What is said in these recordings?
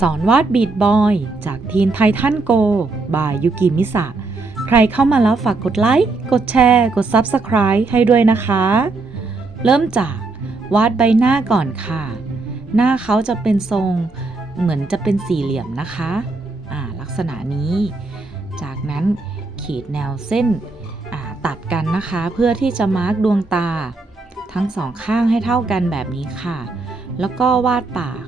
สอนวาดบีดบอย จากทีนไททันโก บายยุกิมิสะ ใครเข้ามาแล้วฝากกดไลค์ กดแชร์ กด Subscribe ให้ด้วยนะคะ เริ่มจากวาดใบหน้าก่อนค่ะ หน้าเขาจะเป็นทรงเหมือนจะเป็นสี่เหลี่ยมนะคะอ่าลักษณะนี้ จากนั้นขีดแนวเส้นตัดกันนะคะเพื่อที่จะมาร์กดวงตา ทั้งสองข้างให้เท่ากันแบบนี้ค่ะ แล้วก็วาดปาก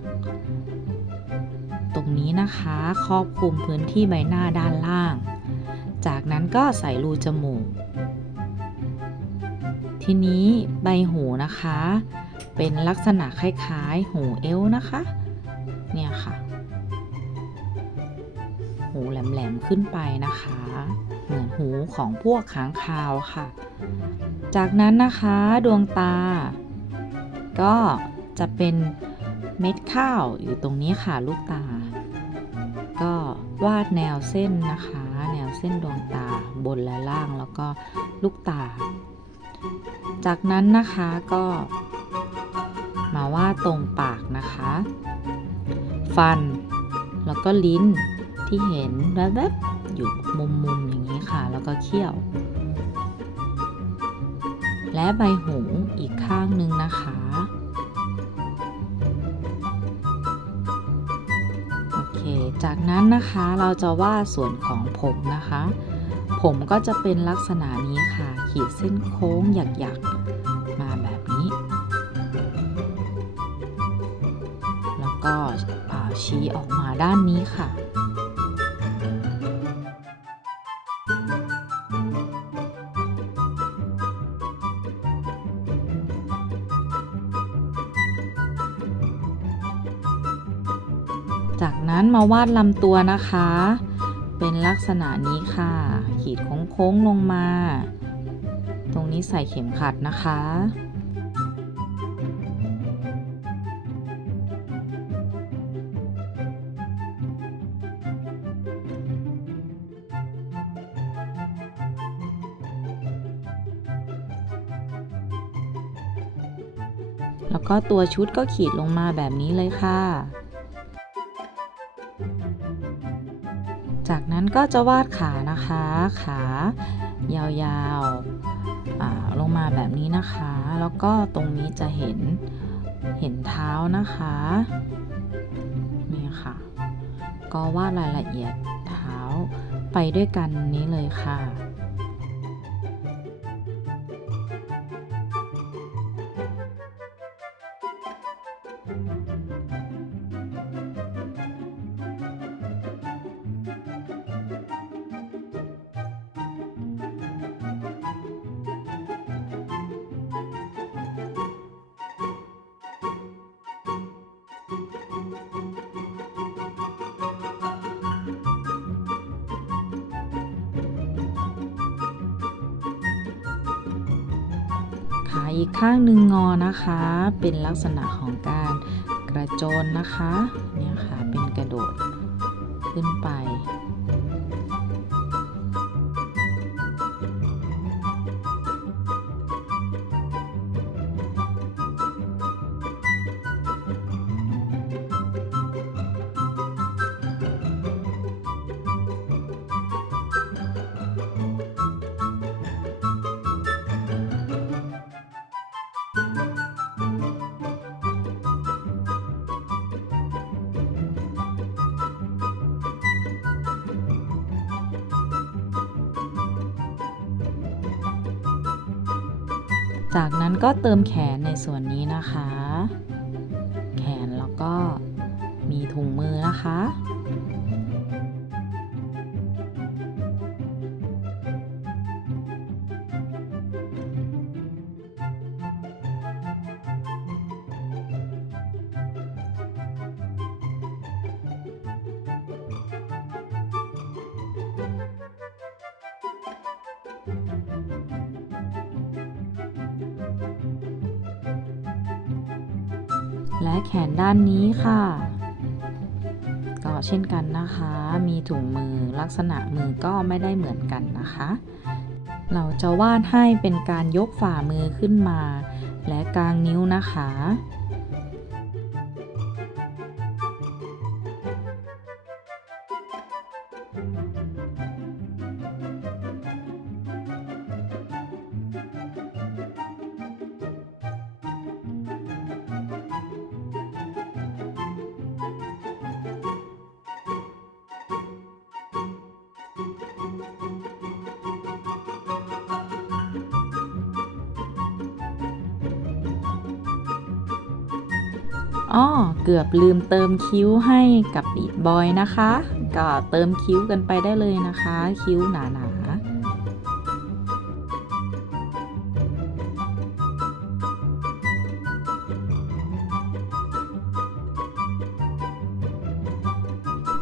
นี้นะคะ ครอบคลุมพื้นที่ใบหน้าด้านล่าง จากนั้นก็ใส่รูจมูก ทีนี้ใบหูนะคะ เป็นลักษณะคล้ายๆ หูเอลนะคะ เนี่ยค่ะ หูแหลมๆขึ้นไปนะคะ เหมือนหูของพวกค้างคาวค่ะ จากนั้นนะคะดวงตา ก็จะเป็นเม็ดข้าวอยู่ตรงนี้ค่ะลูกตา ก็วาดแนวเส้นนะคะ แนวเส้นดวงตาบนและล่างแล้วก็ลูกตา จากนั้นนะคะก็มาวาดตรงปากนะคะ ฟันแล้วก็ลิ้นที่เห็นแวบๆอยู่มุมๆอย่างนี้ค่ะ แล้วก็เขี้ยว และใบหูอีกข้างหนึ่งนะคะ จากนั้นนะคะเราจะวาดส่วนของผมนะคะ ผมก็จะเป็นลักษณะนี้ค่ะ ขีดเส้นโค้งหยักๆ มาแบบนี้ แล้วก็ชี้ออกมาด้านนี้ค่ะ จากนั้นมาวาดลำตัวนะคะ เป็นลักษณะนี้ค่ะ ขีดโค้งๆลงมา ตรงนี้ใส่เข็มขัดนะคะแล้วก็ตัวชุดก็ขีดลงมาแบบนี้เลยค่ะ จากนั้นก็จะวาดขานะคะ ขายาวๆลงมาแบบนี้นะคะ แล้วก็ตรงนี้จะเห็นเห็นเท้านะคะนี่ค่ะ ก็วาดรายละเอียดเท้าไปด้วยกันนี้เลยค่ะ อีกข้างหนึ่งงอนะคะ เป็นลักษณะของการกระโจนนะคะ เนี่ยค่ะ เป็นกระโดดขึ้นไป จากนั้นก็เติมแขนในส่วนนี้นะคะ แขนแล้วก็มีถุงมือนะคะ และแขนด้านนี้ค่ะ ก็เช่นกันนะคะ มีถุงมือลักษณะมือก็ไม่ได้เหมือนกันนะคะ เราจะวาดให้เป็นการยกฝ่ามือขึ้นมา และกลางนิ้วนะคะ อ้อเกือบลืมเติมคิ้วให้กับบีดบอยนะคะ ก็เติมคิ้วกันไปได้เลยนะคะ คิ้วหนาๆ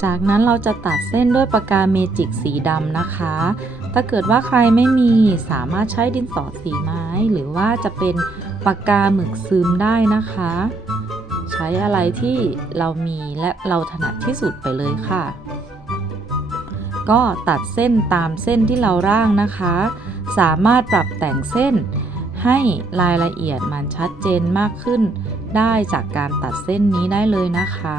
จากนั้นเราจะตัดเส้นด้วยปากกาเมจิกสีดำนะคะ ถ้าเกิดว่าใครไม่มีสามารถใช้ดินสอสีไม้ หรือว่าจะเป็นปากกาหมึกซึมได้นะคะ ใช้อะไรที่เรามีและเราถนัดที่สุดไปเลยค่ะ ก็ตัดเส้นตามเส้นที่เราร่างนะคะ สามารถปรับแต่งเส้น ให้รายละเอียดมันชัดเจนมากขึ้น ได้จากการตัดเส้นนี้ได้เลยนะคะ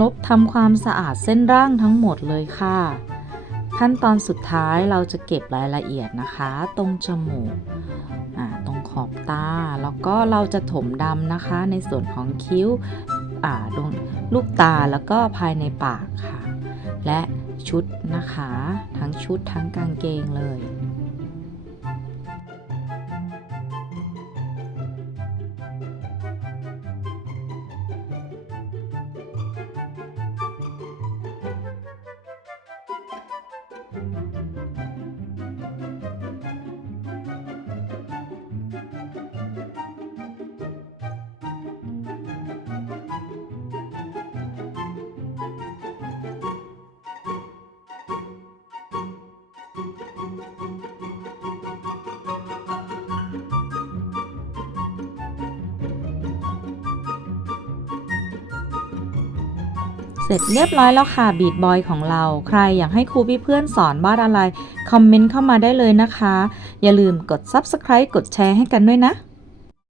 ลบทำความสะอาดเส้นร่างทั้งหมดเลยค่ะ ขั้นตอนสุดท้ายเราจะเก็บรายละเอียดนะคะ ตรงจมูกตรงขอบตา แล้วก็เราจะถมดำนะคะ ในส่วนของคิ้วอ่าตรงลูกตาแล้วก็ภายในปากค่ะ และชุดนะคะ ทั้งชุดทั้งกางเกงเลย เสร็จเรียบร้อยแล้วค่ะบีดบอยของเรา ใครอยากให้ครูพี่เพื่อนสอนวาดอะไร คอมเมนต์เข้ามาได้เลยนะคะ อย่าลืมกด Subscribe กดแชร์ให้กันด้วยนะ